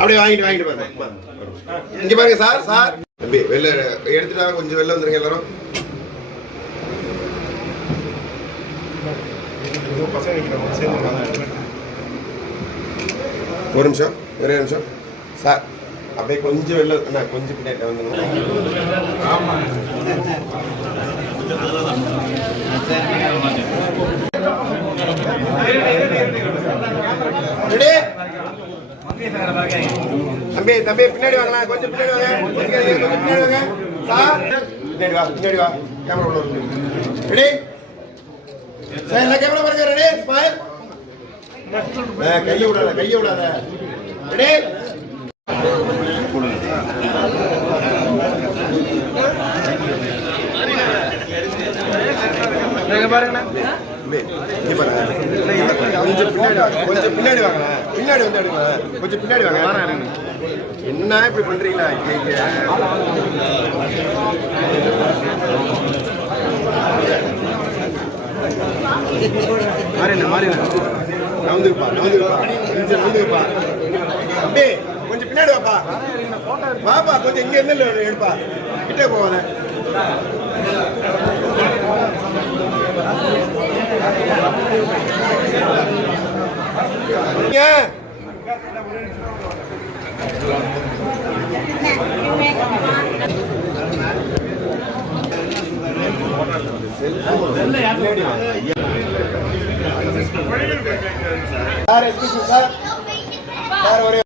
அப்படியே வாங்கிட்டு பாருங்க. இங்க பாருங்க சார், சார் வெளில எடுத்துட்டா கொஞ்சம் வெளில வந்துருங்க எல்லாரும். ஒரு நிமிஷம், ஒரே நிமிஷம் சார். அப்படியே கொஞ்சம் வெளில கொஞ்சம் பின்னாடி வந்துருங்க. தம்பி தம்பி பின்னாடி வாங்கலாம், கொஞ்சம் பின்னாடி வாங்க, பின்னாடி வாங்க சார். பின்னாடி வா, பின்னாடி வா. கேமரா உள்ள இருக்கு. ரெடி சார், எல்லா கேமரா பாருங்க. Ready smile. கையை விடாத, கையை விடாத. ரெடி பாருங்க. கொஞ்சம் பின்னாடி வாங்க, பின்னாடி வந்து எடுங்க. கொஞ்சம் பின்னாடி வாங்க. என்ன இப்படி பண்றீங்களா? நவுந்துப்பா, நவுந்துப்பா, கொஞ்சம் நவுந்துப்பா. தம்பி கொஞ்சம் பின்னாடி வாப்பா, வாப்பா கொஞ்சம் இங்க இருந்து எடுப்பா, கிட்டே போவாத. சார், சார், ஒரு